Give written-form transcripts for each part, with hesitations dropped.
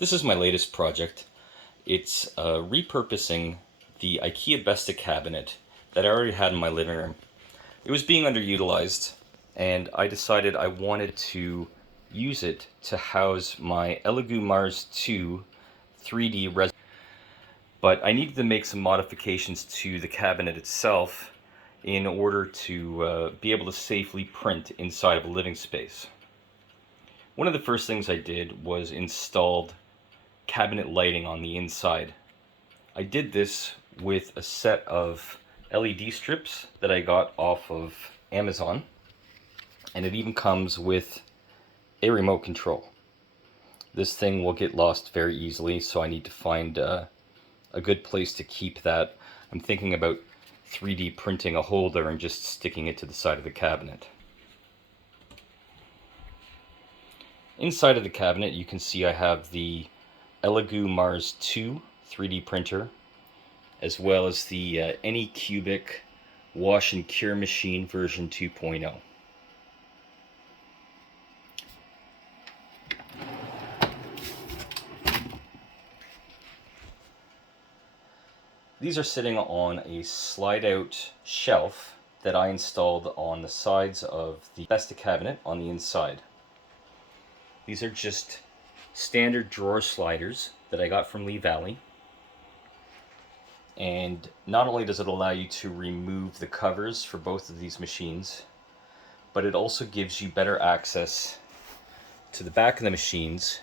This is my latest project. It's repurposing the Ikea Besta cabinet that I already had in my living room. It was being underutilized, and I decided I wanted to use it to house my Elegoo Mars 2 3D resin. But I needed to make some modifications to the cabinet itself in order to be able to safely print inside of a living space. One of the first things I did was installed cabinet lighting on the inside. I did this with a set of LED strips that I got off of Amazon, and it even comes with a remote control. This thing will get lost very easily, so I need to find a good place to keep that. I'm thinking about 3D printing a holder and just sticking it to the side of the cabinet. Inside of the cabinet you can see I have the Elegoo Mars 2 3D printer, as well as the Anycubic wash and cure machine version 2.0. These are sitting on a slide-out shelf that I installed on the sides of the Besta cabinet on the inside. These are just standard drawer sliders that I got from Lee Valley. And not only does it allow you to remove the covers for both of these machines, but it also gives you better access to the back of the machines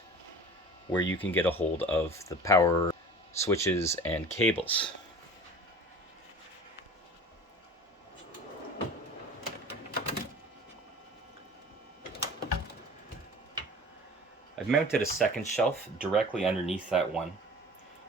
where you can get a hold of the power switches and cables. I've mounted a second shelf directly underneath that one,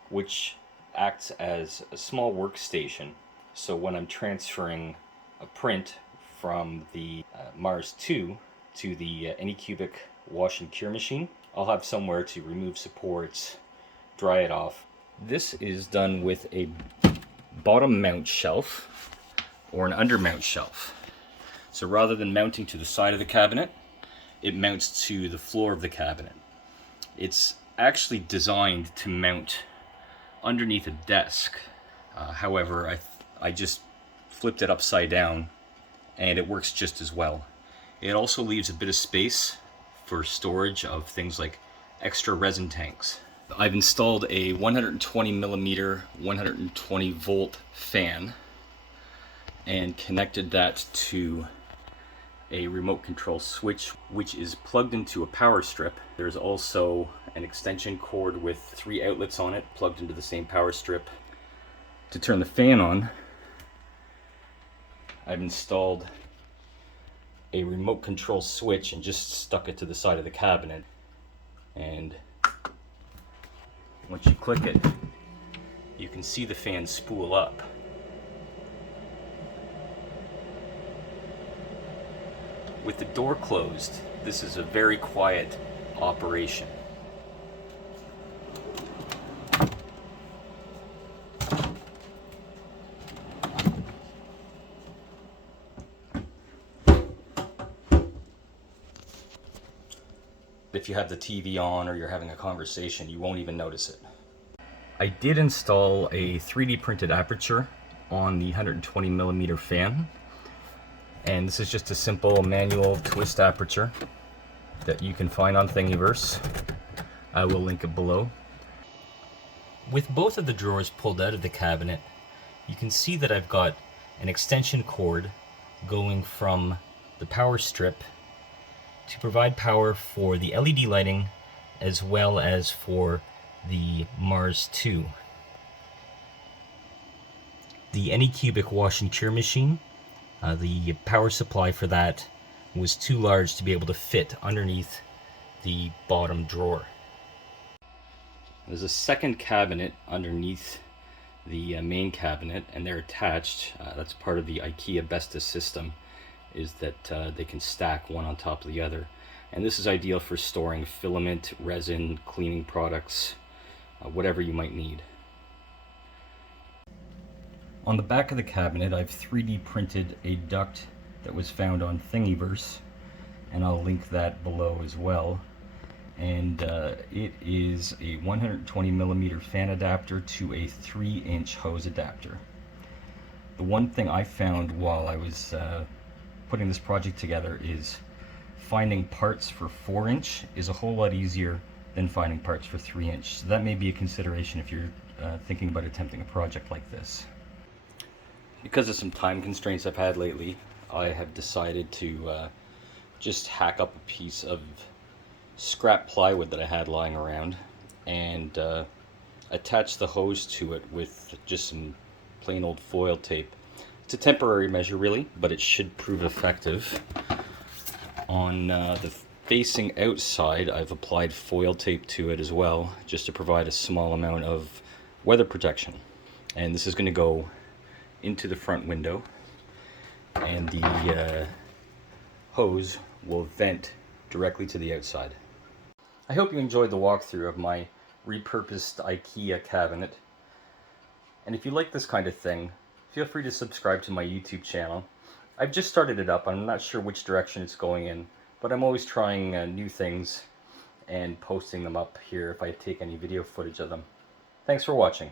which acts as a small workstation. So when I'm transferring a print from the Mars 2 to the Anycubic wash and cure machine, I'll have somewhere to remove supports, dry it off. This is done with a bottom mount shelf or an under mount shelf. So rather than mounting to the side of the cabinet, it mounts to the floor of the cabinet. It's actually designed to mount underneath a desk. However, I just flipped it upside down and it works just as well. It also leaves a bit of space for storage of things like extra resin tanks. I've installed a 120mm 120 volt fan and connected that to a remote control switch, which is plugged into a power strip. There's also an extension cord with 3 outlets on it plugged into the same power strip. To turn the fan on, I've installed a remote control switch and just stuck it to the side of the cabinet. And once you click it, you can see the fan spool up. With the door closed, this is a very quiet operation. If you have the TV on or you're having a conversation, you won't even notice it. I did install a 3D printed aperture on the 120mm fan. And this is just a simple manual twist aperture that you can find on Thingiverse. I will link it below. With both of the drawers pulled out of the cabinet, you can see that I've got an extension cord going from the power strip to provide power for the LED lighting as well as for the Mars 2. The Anycubic wash and cure machine, the power supply for that was too large to be able to fit underneath the bottom drawer. There's a second cabinet underneath the main cabinet, and they're attached. That's part of the Ikea Besta system, is that they can stack one on top of the other. And this is ideal for storing filament, resin, cleaning products, whatever you might need. On the back of the cabinet, I've 3D printed a duct that was found on Thingiverse, and I'll link that below as well. and it is a 120 millimeter fan adapter to a 3-inch hose adapter. The one thing I found while I was putting this project together is finding parts for 4-inch is a whole lot easier than finding parts for 3-inch. So that may be a consideration if you're thinking about attempting a project like this. Because of some time constraints I've had lately, I have decided to just hack up a piece of scrap plywood that I had lying around and attach the hose to it with just some plain old foil tape. It's a temporary measure really, but it should prove effective. On the facing outside, I've applied foil tape to it as well, just to provide a small amount of weather protection. And this is going to go into the front window, and the hose will vent directly to the outside. I hope you enjoyed the walkthrough of my repurposed IKEA cabinet. And if you like this kind of thing, feel free to subscribe to my YouTube channel. I've just started it up. I'm not sure which direction it's going in, but I'm always trying new things and posting them up here if I take any video footage of them. Thanks for watching.